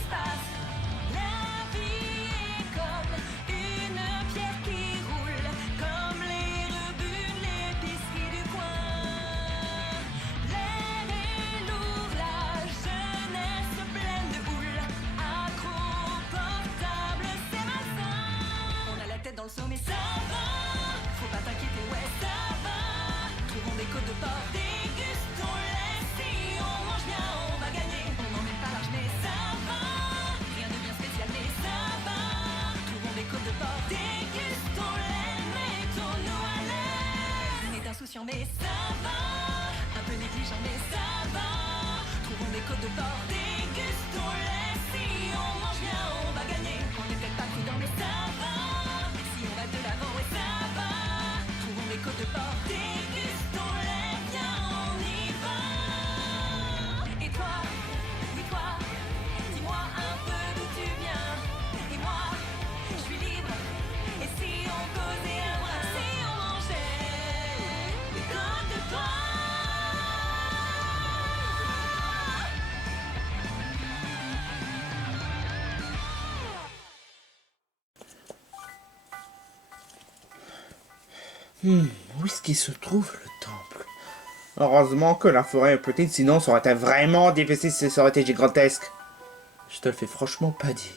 se passe. La vie est comme une pierre qui roule, comme les rebuts de l'épicerie du coin. L'air est lourd, la jeunesse pleine de houle, accro portable, c'est malsain. On a la tête dans le seau mais ça va, faut pas t'inquiéter, ouais ça va. Trouvons des côtes de porc, dégustons-les. Si on mange bien, on va gagner. On n'en est pas large mais ça va, rien de bien spécial mais ça va. Trouvons des côtes de porc, dégustons-les. Mettons-nous à l'aise. On est insouciant mais ça va, un peu négligent mais ça va. Trouvons des côtes de porc, dégustons-les. Si on mange bien, on va gagner. On est peut-être pas prudent mais ça va. Si on va de l'avant, ouais ça va. Trouvons des côtes de porc, dégustons-les. Viens, on y va. Et toi, oui toi, dis-moi un peu d'où tu viens. Et moi, je suis libre. Et si on causait un bras, si on mangeait des côtes de porc. Où est-ce qu'il se trouve le temple? Heureusement que la forêt est petite, sinon ça aurait été vraiment difficile si ça aurait été gigantesque. Je te le fais franchement pas dire.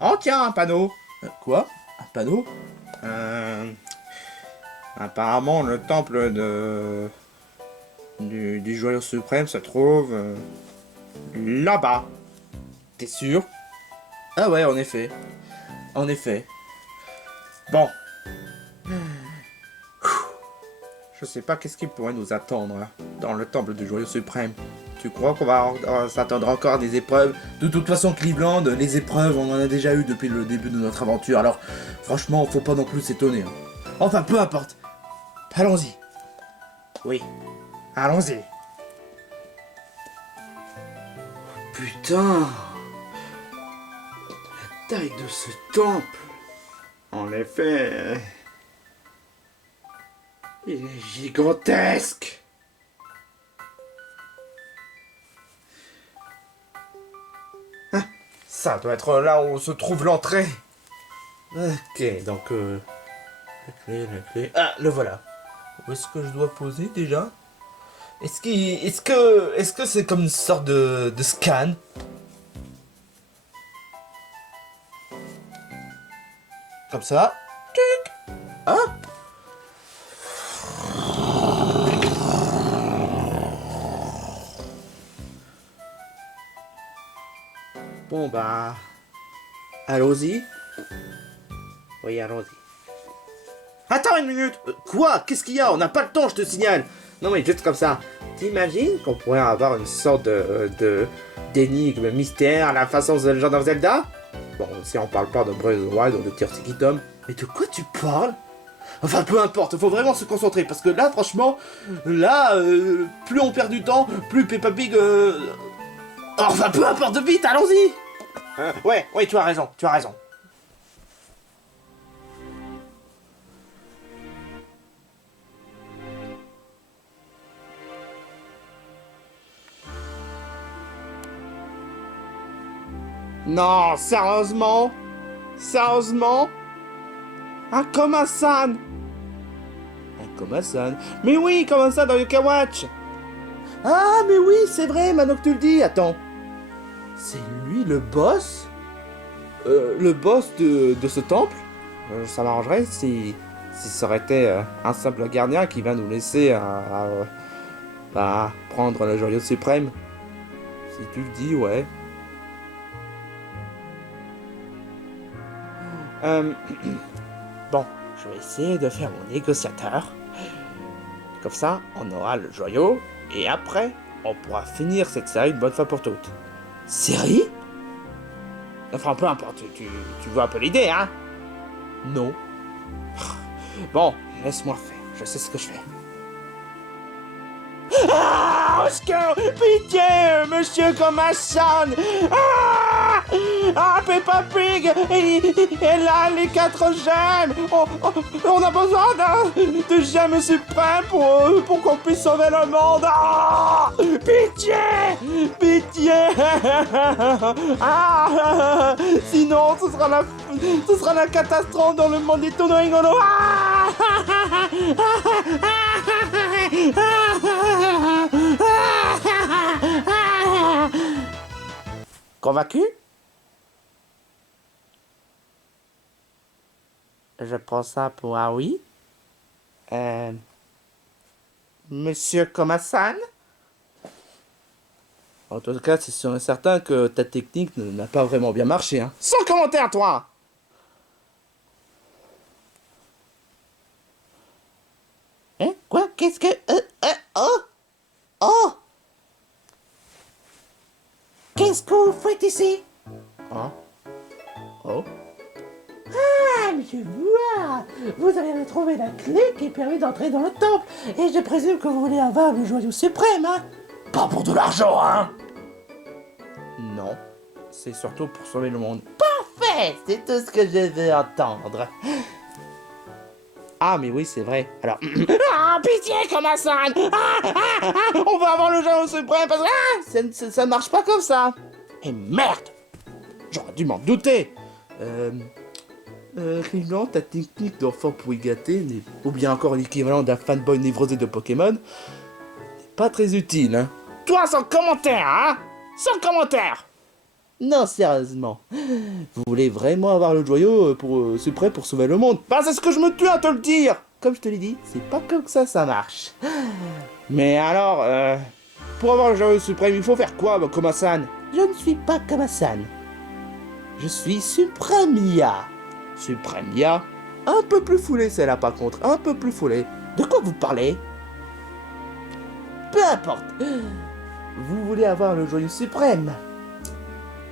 Oh tiens, un panneau. Quoi? Un panneau? Apparemment le temple du Joyau Suprême se trouve là-bas. T'es sûr? Ah ouais, en effet. En effet. Bon. Je sais pas qu'est-ce qui pourrait nous attendre hein, dans le temple du Joyau Suprême. Tu crois qu'on va s'attendre encore à des épreuves? De toute façon, Cleveland, les épreuves, on en a déjà eu depuis le début de notre aventure. Alors, franchement, faut pas non plus s'étonner. Hein. Enfin, peu importe. Allons-y. Oui. Allons-y. Putain. La taille de ce temple. En effet. Il est gigantesque. Ah, ça doit être là où se trouve l'entrée. Ok, donc la clé. Ah, le voilà. Où est-ce que je dois poser déjà? Est-ce que c'est comme une sorte de scan? Comme ça. Tic. Hein? Bon bah... Allons-y. Oui, allons-y. Attends une minute. Quoi? Qu'est-ce qu'il y a? On n'a pas le temps, je te signale. Non mais juste comme ça. T'imagines qu'on pourrait avoir une sorte d'énigme mystère à la façon de Legend of Zelda? Bon, si on parle pas de Breath of the Wild ou de Tears Kingdom. Mais de quoi tu parles? Enfin, peu importe, faut vraiment se concentrer, parce que là, franchement, plus on perd du temps, plus Peppa Pig, Enfin, peu importe, vite, allons-y. Ouais, tu as raison, Non, sérieusement? Un Koma-san? Un Koma-san? Mais oui, Koma-san dans Yokai Watch. Ah, mais oui, c'est vrai, maintenant que tu le dis. Attends. C'est lui le boss? Le boss de ce temple? Ça m'arrangerait si ça aurait été un simple gardien qui va nous laisser prendre le joyau suprême. Si tu le dis, ouais. Bon, je vais essayer de faire mon négociateur. Comme ça, on aura le joyau, et après, on pourra finir cette série une bonne fois pour toutes. Série? Enfin, peu importe, tu vois un peu l'idée, hein? Non. Bon, laisse-moi faire, je sais ce que je fais. Ah, au secours! Pitié, monsieur Koma-san! Ah, Peppa Pig! Elle a les 4 gemmes! On a besoin de gemmes suprêmes pour qu'on puisse sauver le monde! Ah! Pitié! Pitié! Pitié! Ah! Sinon, ce sera la catastrophe dans le monde des Tonoingolo! Ah! Convaincu? Je prends ça pour un oui. Monsieur Komasan? En tout cas, c'est sûr et certain que ta technique n'a pas vraiment bien marché, hein. Sans commentaire, toi! Hein? Quoi? Qu'est-ce que... oh! Oh! Qu'est-ce que vous faites ici? Hein? Oh? Ah, mais je vois! Vous avez retrouvé la clé qui permet d'entrer dans le temple, et je présume que vous voulez avoir le joyau suprême, hein? Pas pour de l'argent, hein? Non. C'est surtout pour sauver le monde. Parfait! C'est tout ce que je veux entendre. Ah, mais oui, c'est vrai. Alors... ah, pitié, Komasan! On va avoir le joyau suprême parce que... ça ne marche pas comme ça. Et merde! J'aurais dû m'en douter. Rilan, ta technique d'enfant pourri gâté, ou bien encore l'équivalent d'un fanboy névrosé de Pokémon, n'est pas très utile, hein. Toi, sans commentaire, hein? Sans commentaire! Non, sérieusement. Vous voulez vraiment avoir le joyau suprême pour sauver le monde? Bah, c'est ce que je me tue à te le dire! Comme je te l'ai dit, c'est pas comme ça marche. Mais alors, pour avoir le joyau suprême, il faut faire quoi, Komasan? Je ne suis pas Komasan. Je suis Supremia. Supremia? Un peu plus foulé, celle-là, par contre. Un peu plus foulé. De quoi vous parlez? Peu importe. Vous voulez avoir le joyau suprême.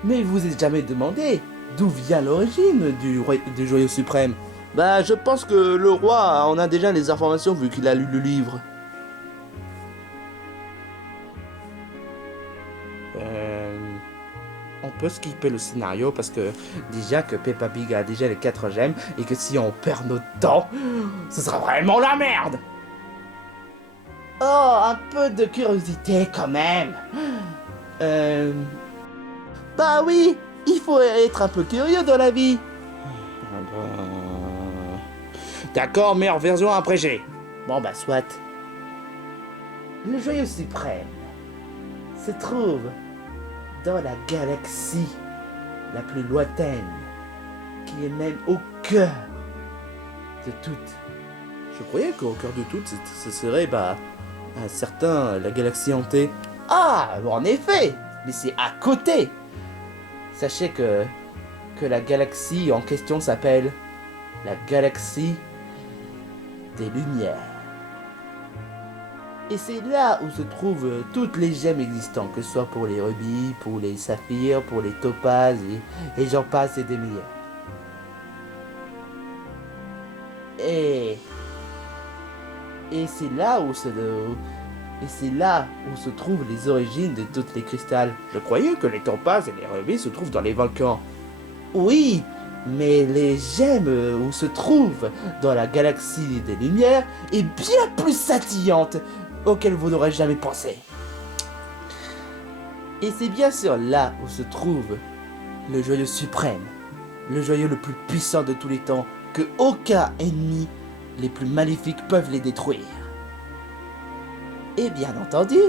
Mais vous vous êtes jamais demandé d'où vient l'origine du joyau suprême? Bah, je pense que le roi en a déjà les informations vu qu'il a lu le livre. On peut skipper le scénario parce que déjà que Peppa Pig a déjà les 4 gemmes et que si on perd notre temps, ce sera vraiment la merde. Oh, un peu de curiosité quand même. Bah oui, il faut être un peu curieux dans la vie. D'accord, meilleure version abrégée. Bon bah soit. Le joyau suprême se trouve dans la galaxie la plus lointaine, qui est même au cœur de toutes. Je croyais qu'au cœur de toutes, ce serait un certain la galaxie hantée. Ah, en effet, mais c'est à côté. Sachez que la galaxie en question s'appelle la galaxie des Lumières. Et c'est là où se trouvent toutes les gemmes existantes, que ce soit pour les rubis, pour les saphirs, pour les topazes, et j'en passe et des meilleurs. Et c'est là où se trouvent les origines de toutes les cristals. Je croyais que les topazes et les rubis se trouvent dans les volcans. Oui, mais les gemmes où se trouvent dans la galaxie des Lumières est bien plus scintillante, auquel vous n'aurez jamais pensé. Et c'est bien sûr là où se trouve le joyau suprême, le joyau le plus puissant de tous les temps, que aucun ennemi les plus maléfiques peuvent les détruire. Et bien entendu,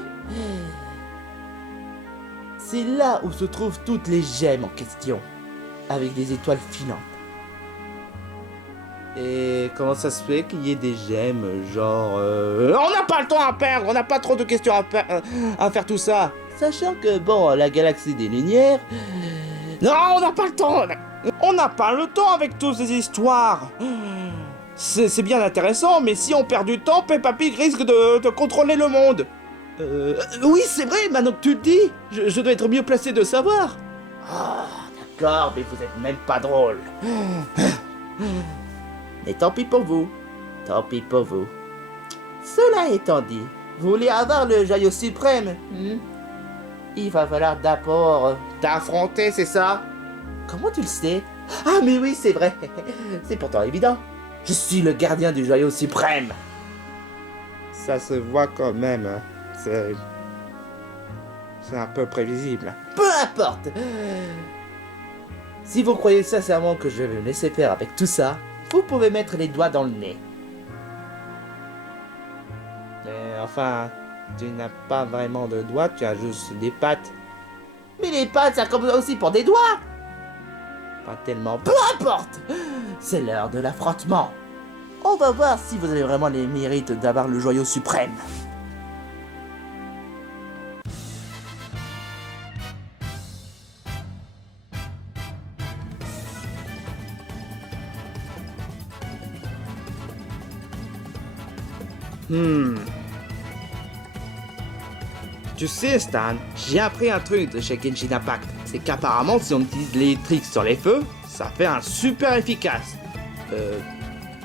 c'est là où se trouvent toutes les gemmes en question, avec des étoiles filantes. Et comment ça se fait qu'il y ait des gemmes, genre... On n'a pas le temps à perdre, on n'a pas trop de questions à faire tout ça. Sachant que, bon, la galaxie des Lumières... Non, on n'a pas le temps. On n'a pas le temps avec toutes ces histoires. C'est bien intéressant, mais si on perd du temps, Peppa Pig risque de contrôler le monde. Oui, c'est vrai, maintenant que tu le dis, je dois être mieux placé de savoir. Ah, d'accord, mais vous êtes même pas drôle. Mais tant pis pour vous. Tant pis pour vous. Cela étant dit, vous voulez avoir le joyau suprême, il va falloir d'abord t'affronter, c'est ça? Comment tu le sais? Ah mais oui, c'est vrai. C'est pourtant évident. Je suis le gardien du joyau suprême. Ça se voit quand même. C'est un peu prévisible. Peu importe. Si vous croyez sincèrement que je vais me laisser faire avec tout ça, vous pouvez mettre les doigts dans le nez. Mais enfin, tu n'as pas vraiment de doigts, tu as juste des pattes. Mais les pattes, ça compte aussi pour des doigts. Pas tellement. Peu importe. C'est l'heure de l'affrontement. On va voir si vous avez vraiment les mérites d'avoir le joyau suprême. Tu sais, Stan, j'ai appris un truc de chez Genshin Impact. C'est qu'apparemment, si on utilise l'électrique sur les feux, ça fait un super efficace.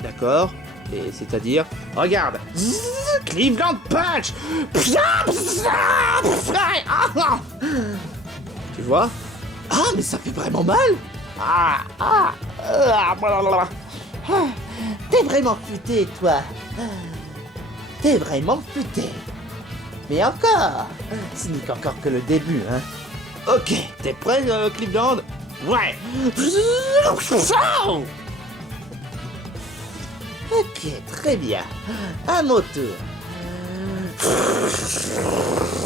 D'accord. Et c'est-à-dire, regarde. Cleveland Punch. Tu vois? Ah, mais ça fait vraiment mal. T'es vraiment futé, toi. T'es vraiment futé. Mais encore, ce n'est qu'encore que le début, hein. Ok, t'es prêt, Cleveland? Ouais. Ok, très bien. À mon tour.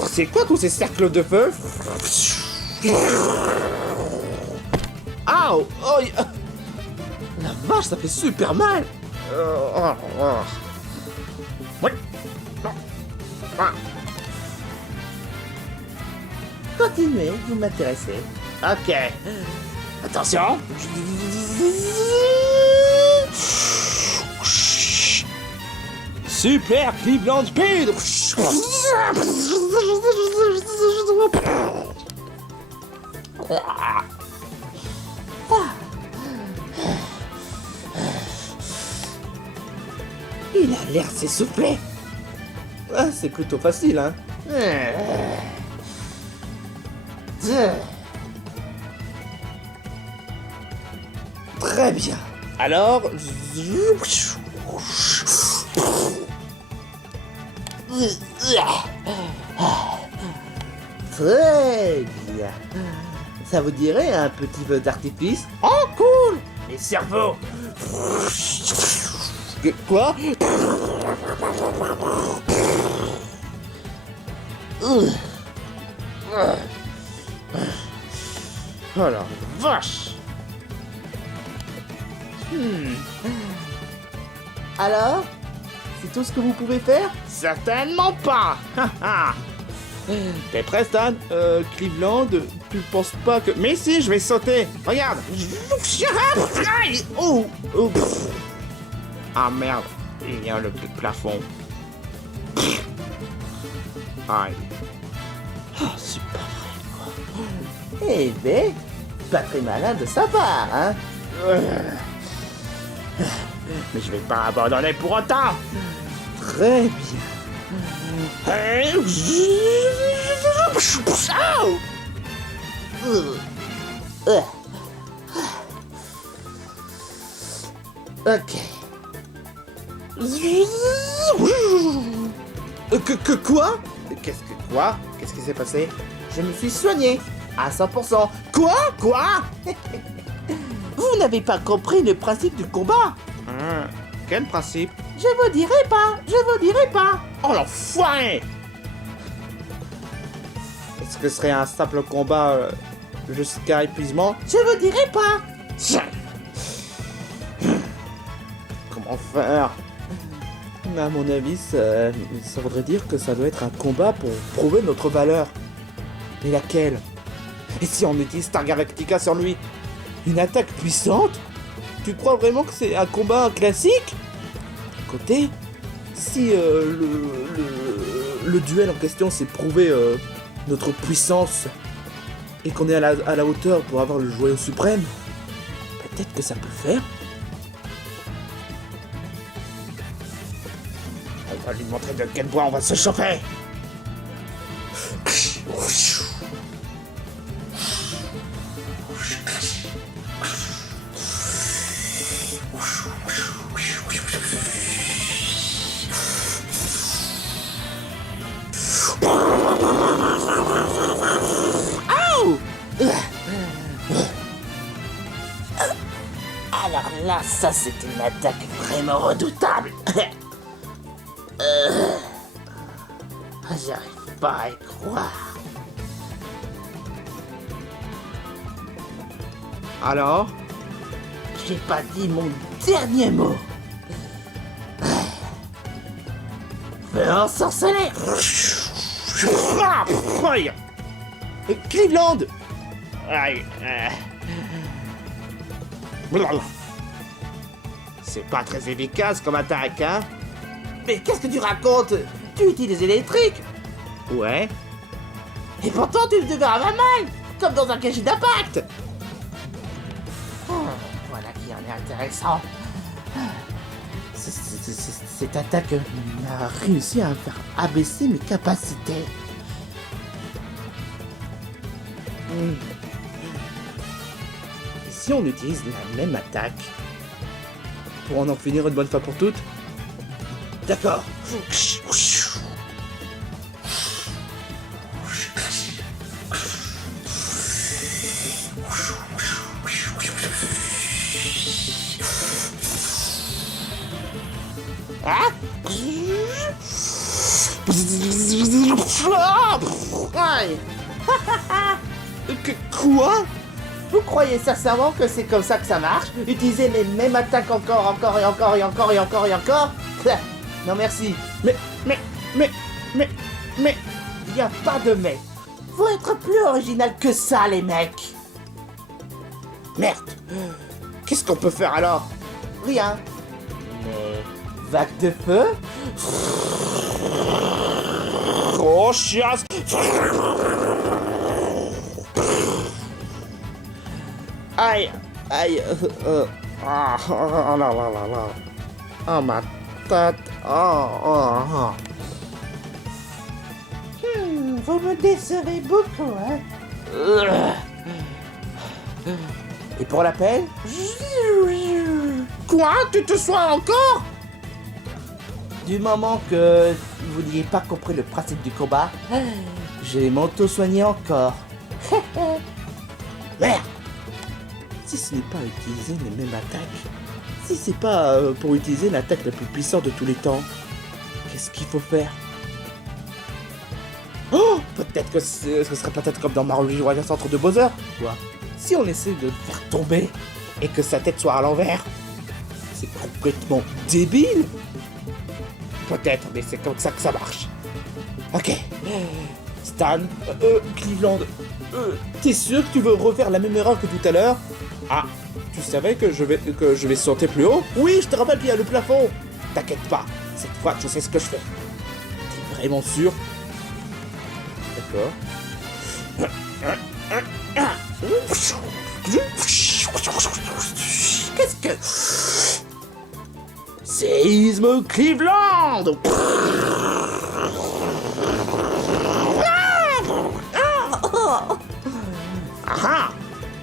C'est quoi tous ces cercles de feu? Aouh! Oh, La vache, ça fait super mal. Ouais. Continuez, vous m'intéressez. Ok. Attention. Super Cleveland Speed. Il a l'air s'essouffler. Ah, c'est plutôt facile, hein. Très bien. Alors, Très bien. Ça vous dirait un petit feu d'artifice? oh cool. Les cerveaux. Quoi? Oh la vache. Alors? C'est tout ce que vous pouvez faire? Certainement pas. T'es prêt, Stan? Cleveland, tu penses pas que... Mais si, je vais sauter. Regarde. Oh, oh. Ah merde, il y a le plafond. Aïe. Oh, c'est pas vrai, quoi. Eh ben, pas très malin de sa part, hein? Mais je vais pas abandonner pour autant. Très bien. Ok. Quoi? Qu'est-ce que quoi? Qu'est-ce qui s'est passé? Je me suis soigné à 100%. Quoi? Quoi? Vous n'avez pas compris le principe du combat. Quel principe? Je vous dirai pas. Je vous dirai pas. Oh l'enfoiré! Est-ce que ce serait un simple combat jusqu'à épuisement? Je vous dirai pas. Comment faire? À mon avis, ça voudrait dire que ça doit être un combat pour prouver notre valeur. Mais laquelle? Et si on utilise Star Galactica sur lui? Une attaque puissante? Tu crois vraiment que c'est un combat classique? D'un côté, si le duel en question c'est prouver notre puissance et qu'on est à la hauteur pour avoir le joyau suprême, peut-être que ça peut le faire. On va lui montrer de quel bois on va se chauffer. Là, ça, c'est une attaque vraiment redoutable. J'arrive pas à y croire. Alors? J'ai pas dit mon dernier mot. Feu ensorcelé. Aïe. Cleveland! Aïe. Blablabla. C'est pas très efficace comme attaque, hein? Mais qu'est-ce que tu racontes? Tu utilises l'électrique. Ouais. Et pourtant, tu devais avoir mal. Comme dans un cachet d'impact. Voilà qui en est intéressant. Cette attaque m'a réussi à faire abaisser mes capacités. Et si on utilise la même attaque pour en finir une bonne fois pour toutes? D'accord. Hein? Aïe. Quoi? Vous croyez sincèrement que c'est comme ça que ça marche? Utiliser les mêmes attaques encore et encore? Non merci. Mais, Il n'y a pas de mais. Faut être plus original que ça, les mecs. merde. Qu'est-ce qu'on peut faire alors? Rien. Mais vague de feu? Oh, chiasse! Aïe, ah, oh là là là là. Oh, ma tête. Oh. Vous me décevez beaucoup, hein. Et pour l'appel? Quoi? Tu te sois encore? Du moment que vous n'ayez pas compris le principe du combat, je vais m'auto-soigner encore. Merde! Si ce n'est pas utiliser les mêmes attaques, si c'est pas pour utiliser l'attaque la plus puissante de tous les temps, qu'est-ce qu'il faut faire? Oh! Peut-être que ce serait peut-être comme dans Mario Royal Centre de Bowser. Quoi? Si on essaie de le faire tomber et que sa tête soit à l'envers, c'est complètement débile. Peut-être, mais c'est comme ça que ça marche. Ok. Stan, Cleveland, t'es sûr que tu veux refaire la même erreur que tout à l'heure? Ah, tu savais que je vais sauter plus haut? Oui, je te rappelle qu'il y a le plafond. T'inquiète pas, cette fois je sais ce que je fais. T'es vraiment sûr? D'accord. Qu'est-ce que... Séisme Cleveland! Ah!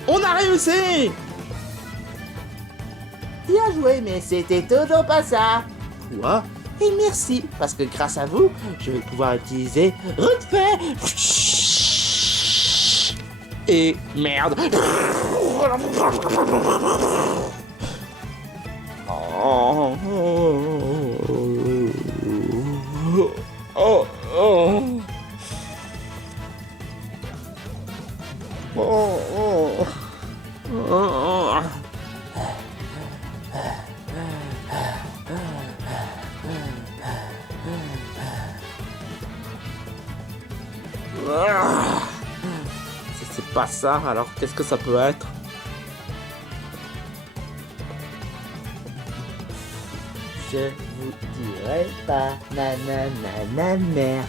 On a réussi! Bien joué, mais c'était toujours pas ça. Quoi? Et merci, parce que grâce à vous, je vais pouvoir utiliser Redfait. Et merde! Oh, oh, oh. Oh, oh. Oh. Si c'est pas ça, alors qu'est-ce que ça peut être? Je vous dirai pas, nanana, mère.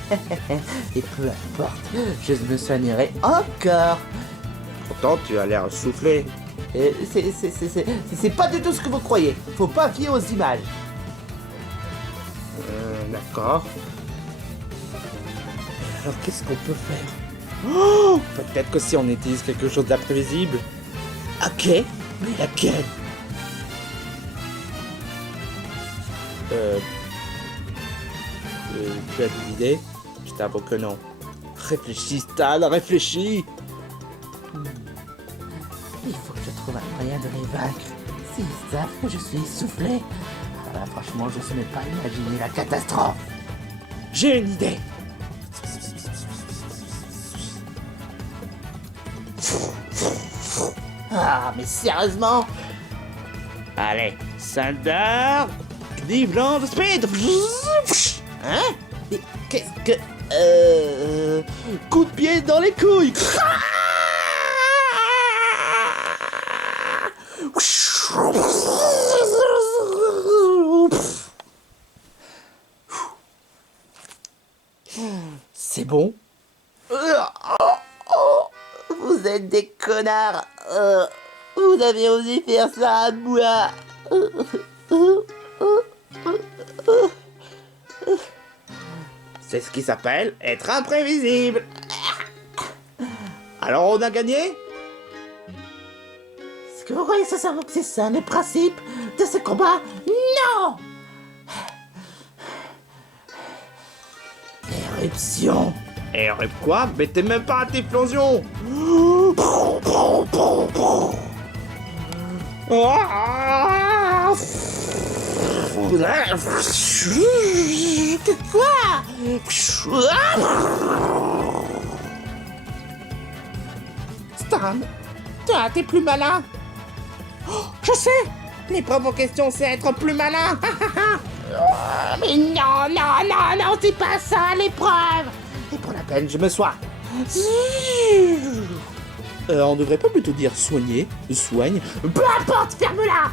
Et peu importe, je me soignerai encore. Pourtant, tu as l'air soufflé. Et c'est pas du tout ce que vous croyez. Faut pas fier aux images. D'accord. Alors, qu'est-ce qu'on peut faire? Oh, peut-être que si on utilise quelque chose d'imprévisible. Ok, mais laquelle? Tu as des idées? Je t'avoue que non. Réfléchis, Stan, réfléchis! Il faut que je trouve un moyen de les vaincre. S'ils savent que je suis essoufflé, alors franchement, je ne sais même pas imaginer la catastrophe. J'ai une idée. Ah, mais sérieusement? Allez, Sandar, Cleveland Speed. Hein? Et qu'est-ce que... coup de pied dans les couilles. C'est bon? Vous êtes des connards. Vous avez osé faire ça à moi. C'est ce qui s'appelle être imprévisible. Alors on a gagné? Est-ce que vous croyez sincèrement que c'est ça les principes de ce combat? Non! Éruption. Et quoi? Mais t'es même pas à explosion. Quoi? Stan, toi t'es plus malin. Je sais. L'épreuve en question c'est être plus malin. Mais non, non, non, non, c'est pas ça l'épreuve! Et pour la peine je me sois. On devrait pas plutôt dire soigner, soigne. Peu importe, ferme-la!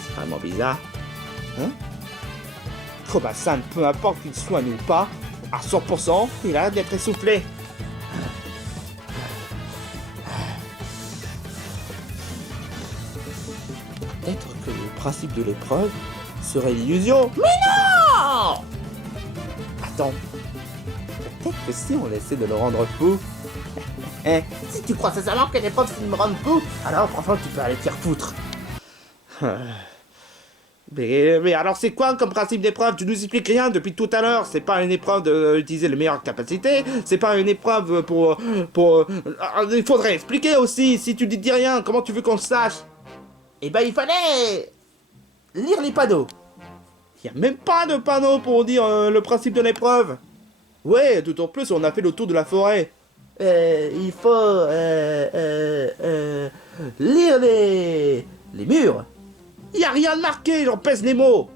C'est vraiment bizarre. Hein? Kobasan, peu importe qu'il soigne ou pas, à 100%, il a d'être essoufflé. Peut-être que le principe de l'épreuve serait l'illusion. Mais non! Attends. Peut-être que si on essaie de le rendre fou. Si tu crois sincèrement que l'épreuve c'est de me rendre fou, alors franchement tu peux aller te faire foutre. Mais alors c'est quoi comme principe d'épreuve? Tu nous expliques rien depuis tout à l'heure. C'est pas une épreuve d'utiliser les meilleures capacités. C'est pas une épreuve pour... Il faudrait expliquer aussi. Si tu dis rien, comment tu veux qu'on le sache? Eh ben il fallait lire les panneaux. Y a même pas de panneau pour dire le principe de l'épreuve. Ouais, tout en plus on a fait le tour de la forêt. Il faut lire les murs. Y a rien de marqué, j'en pèse les mots.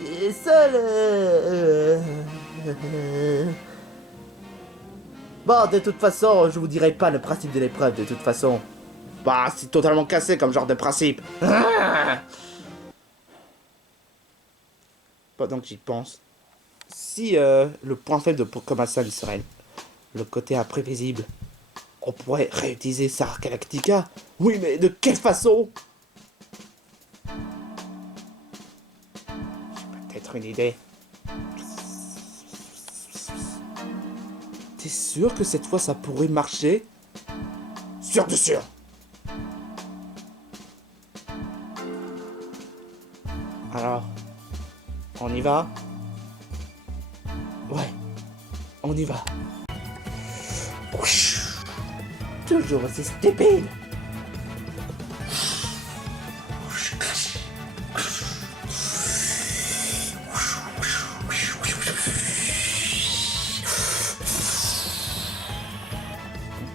Et seul Bon, de toute façon, je vous dirai pas le principe de l'épreuve, de toute façon. Bah, c'est totalement cassé comme genre de principe. Pendant que j'y pense, si le point faible de Kobasan serait le côté imprévisible, on pourrait réutiliser Star Galactica. Oui, mais de quelle façon? J'ai peut-être une idée. T'es sûr que cette fois ça pourrait marcher? Sûr de sûr. Alors, on y va? Ouais, on y va. Toujours aussi stupide.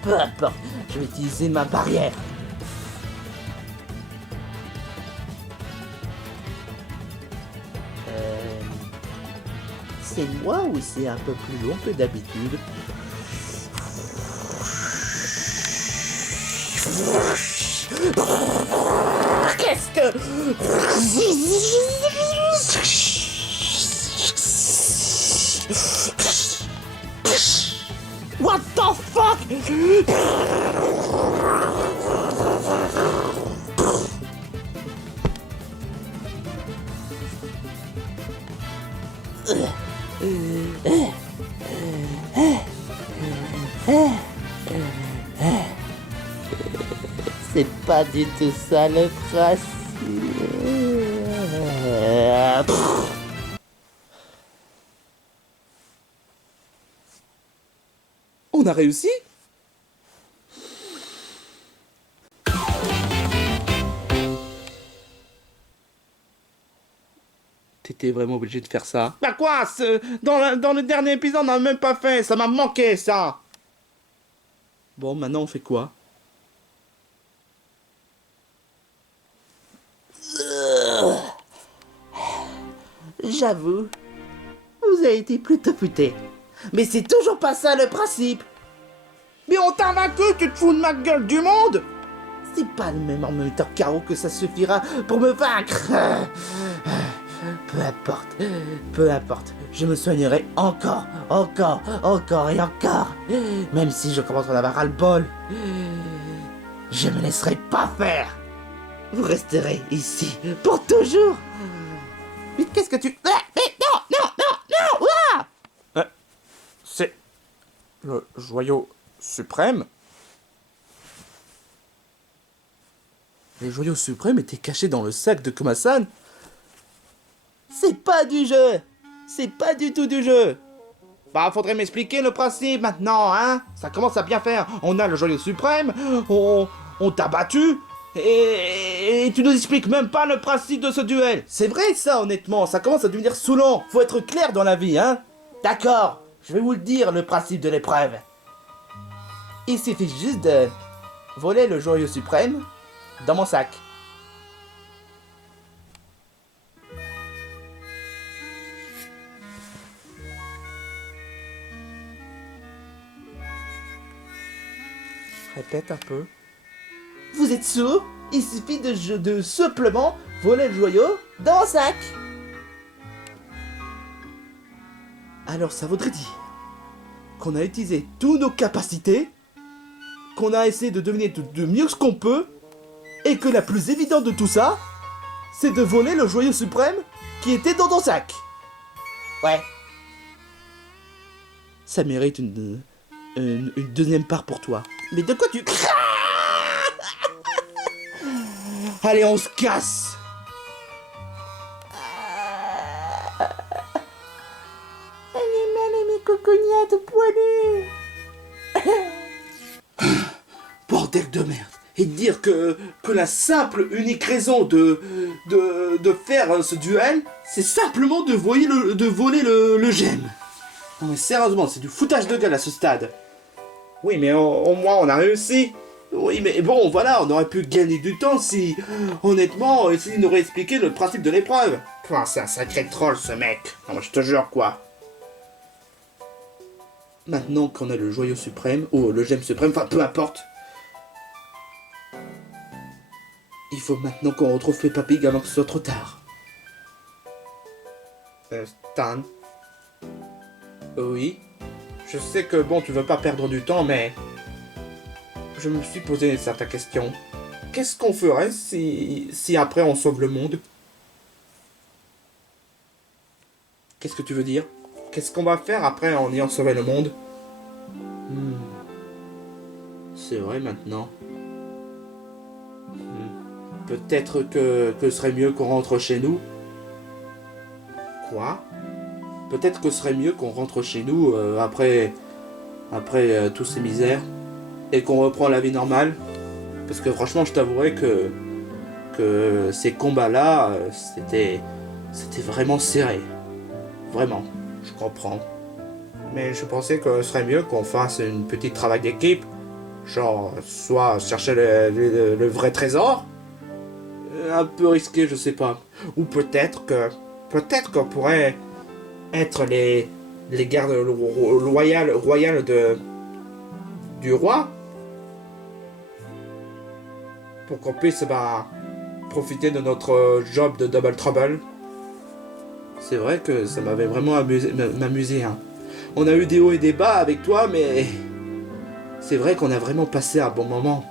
Peu importe, je vais utiliser ma barrière. C'est moi ou c'est un peu plus long que d'habitude? Qu'est-ce que... What the fuck? C'est pas du tout ça le principe. On a réussi? t'es vraiment obligé de faire ça. Bah quoi, dans le dernier épisode, on n'a même pas fait, ça m'a manqué, ça. Bon, maintenant on fait quoi? J'avoue, vous avez été plutôt futé. Mais c'est toujours pas ça le principe. Mais on t'a vaincu, tu te fous de ma gueule du monde? C'est pas le même en même temps, Caro, que ça suffira pour me vaincre. Peu importe, je me soignerai encore et encore. Même si je commence à en avoir ras-le-bol, je me laisserai pas faire. Vous resterez ici pour toujours. Mais qu'est-ce que tu... Non c'est... le joyau suprême? Le joyau suprême était caché dans le sac de Kuma-san. C'est pas du jeu. C'est pas du tout du jeu. Bah, faudrait m'expliquer le principe maintenant, hein? Ça commence à bien faire. On a le joyau suprême, on t'a battu, et tu nous expliques même pas le principe de ce duel. C'est vrai ça, honnêtement, ça commence à devenir saoulant. Faut être clair dans la vie, hein. D'accord, je vais vous le dire, le principe de l'épreuve. Il suffit juste de voler le joyau suprême dans mon sac. Répète un peu. Vous êtes sourd? Il suffit de simplement voler le joyau dans mon sac. Alors ça voudrait dire qu'on a utilisé toutes nos capacités, qu'on a essayé de deviner de mieux ce qu'on peut, et que la plus évidente de tout ça, c'est de voler le joyau suprême qui était dans ton sac. Ouais. Ça mérite une deuxième part pour toi. Mais de quoi tu... Allez, on se casse. Mes cocognettes poilues. Bordel de merde. Et dire que la simple unique raison de faire ce duel, c'est simplement de voler le gemme. Non mais sérieusement, c'est du foutage de gueule à ce stade. Oui, mais au moins on a réussi. Oui, mais bon, voilà, on aurait pu gagner du temps si, honnêtement, s'il nous aurait expliqué le principe de l'épreuve. Putain, c'est un sacré troll, ce mec. Non, mais je te jure, quoi. Maintenant qu'on a le joyau suprême, ou le gemme suprême, enfin peu importe. Il faut maintenant qu'on retrouve Peppa Pig avant que ce soit trop tard. Stan, Oui. je sais que bon, tu veux pas perdre du temps, mais... je me suis posé certaines questions. Qu'est-ce qu'on ferait si après on sauve le monde? Qu'est-ce que tu veux dire? Qu'est-ce qu'on va faire après en ayant sauvé le monde? C'est vrai maintenant. Peut-être que ce serait mieux qu'on rentre chez nous. Quoi? Peut-être que ce serait mieux qu'on rentre chez nous après toutes ces misères. Et qu'on reprend la vie normale. Parce que franchement, je t'avouerais que ces combats-là, c'était vraiment serré. Vraiment, je comprends. Mais je pensais que ce serait mieux qu'on fasse une petite travail d'équipe. Genre, soit chercher le vrai trésor. Un peu risqué, je sais pas. Ou peut-être qu'on pourrait être les gardes royales du roi. Pour qu'on puisse profiter de notre job de Double Trouble. C'est vrai que ça m'avait vraiment m'amusé. Hein. On a eu des hauts et des bas avec toi, mais c'est vrai qu'on a vraiment passé un bon moment.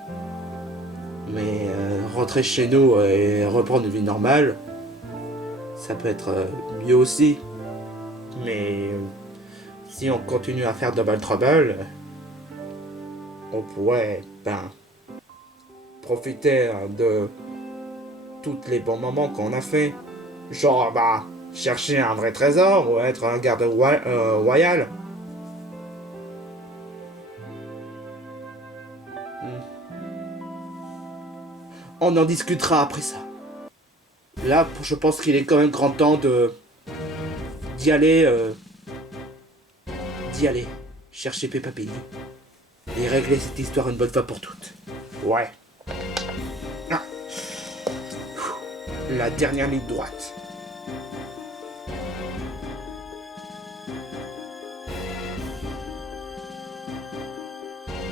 Mais rentrer chez nous et reprendre une vie normale, ça peut être mieux aussi. Mais si on continue à faire Double Trouble, on pourrait profiter de tous les bons moments qu'on a fait. Genre chercher un vrai trésor ou être un garde royal. On en discutera après ça. Là, je pense qu'il est quand même grand temps de d'y aller, chercher Peppa Pig et régler cette histoire une bonne fois pour toutes. Ouais. Ah. La dernière ligne droite.